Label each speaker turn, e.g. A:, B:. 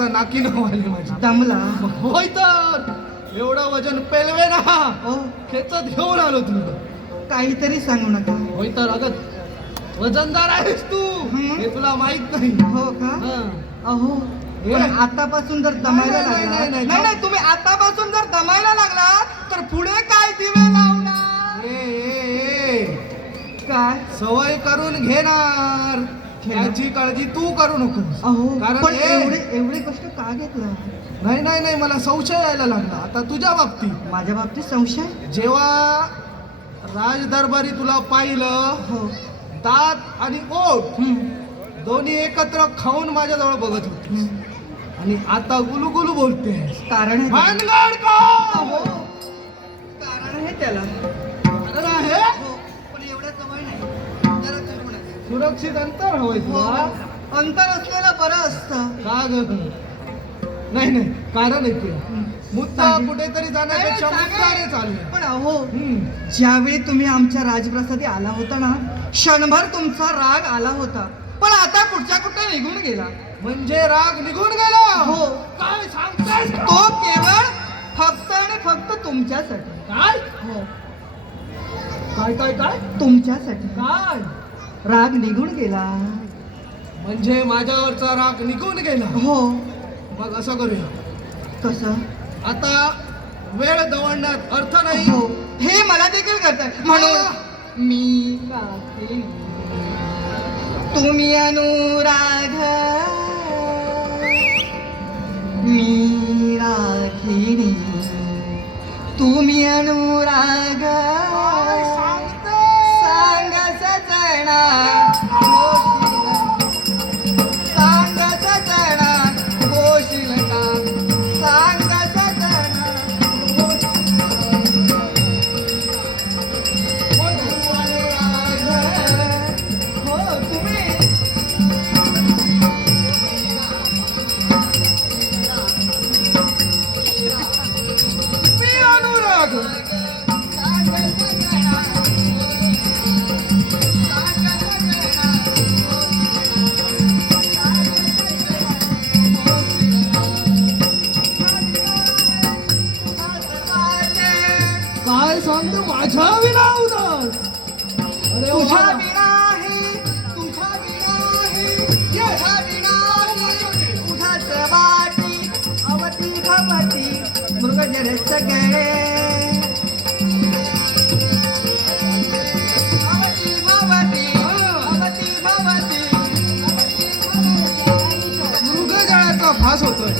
A: सांगता नाकी न आली माझी.
B: दमला.
A: होय तर एवढं वजन पेलवे ना.
B: ओ
A: खेचत घेऊन आलो तुला.
B: काहीतरी सांगू नका.
A: होय तर अगं वजनदार आहेस तू. हे? तुला माहीत नाही.
B: हो का?
A: हा.
B: अहो
A: हे.
B: आतापासून जर दमायला
A: नाही, नाही,
B: लागला
A: नाही, नाही,
B: नाही. नाही तुम्ही आतापासून जर दमायला लागला तर पुढे काय दिवे लावणार?
A: ए, ए, ए.
B: काय?
A: सवय करून घेणार. याची काळजी तू करू नकोस.
B: अहो
A: कारण हे-
B: एवढे एवढे कष्ट का घेतला?
A: नाही नाही नाही मला संशय यायला लागला. आता तुझ्या बाबतीत.
B: माझ्या बाबतीत संशय?
A: जेव्हा राजदरबारी तुला पाहिलं
B: हो.
A: दात आणि ओठ दोन्ही एकत्र खाऊन माझ्याजवळ बघत होते. आणि आता गुलू बोलते
B: कारण
A: भानगड का?
B: कारण आहे त्याला.
A: कारण आहे?
B: हो पण एवढ्या जवळ नाही.
A: सुरक्षित अंतर हवंय
B: हो,
A: तुला
B: अंतर असलेलं बरं असतं.
A: का ग नाही नाही. कारण आहे ते. मुद्दा. कुठेतरी जाण्यापेक्षा मुद्दाने. चालले
B: पण अहो. ज्यावेळी तुम्ही आमच्या राजप्रसादी आला होता ना क्षणभर तुमचा राग आला होता. पण आता कुठच्या कुठे निघून गेला?
A: म्हणजे राग निघून गेला.
B: हो.
A: काय सांगतायस का?
B: तो केवळ फक्त आणि फक्त तुमच्यासाठी.
A: काय?
B: हो.
A: काय काय काय?
B: तुमच्यासाठी.
A: काय?
B: राग निघून गेला.
A: म्हणजे माझ्यावरचा राग निघून गेला?
B: हो.
A: मग असं करूया.
B: कसं?
A: आता वेळ दवडण्यात अर्थ नाही.
B: हो. हे मला देखील करताय. म्हणून मी. तुम्ही अनुराग. मी राखिनी तुम्ही अनुराग.
A: না सांगतो माझ्या विना उदास. अरे
B: तुझ्या. विना आहे तुझ्या विना आहे तुझ्या विना वाटी अवती भवती मृगजर सगळे अवती भवती अवती भवती.
A: मृगजळाचा भास होतोय.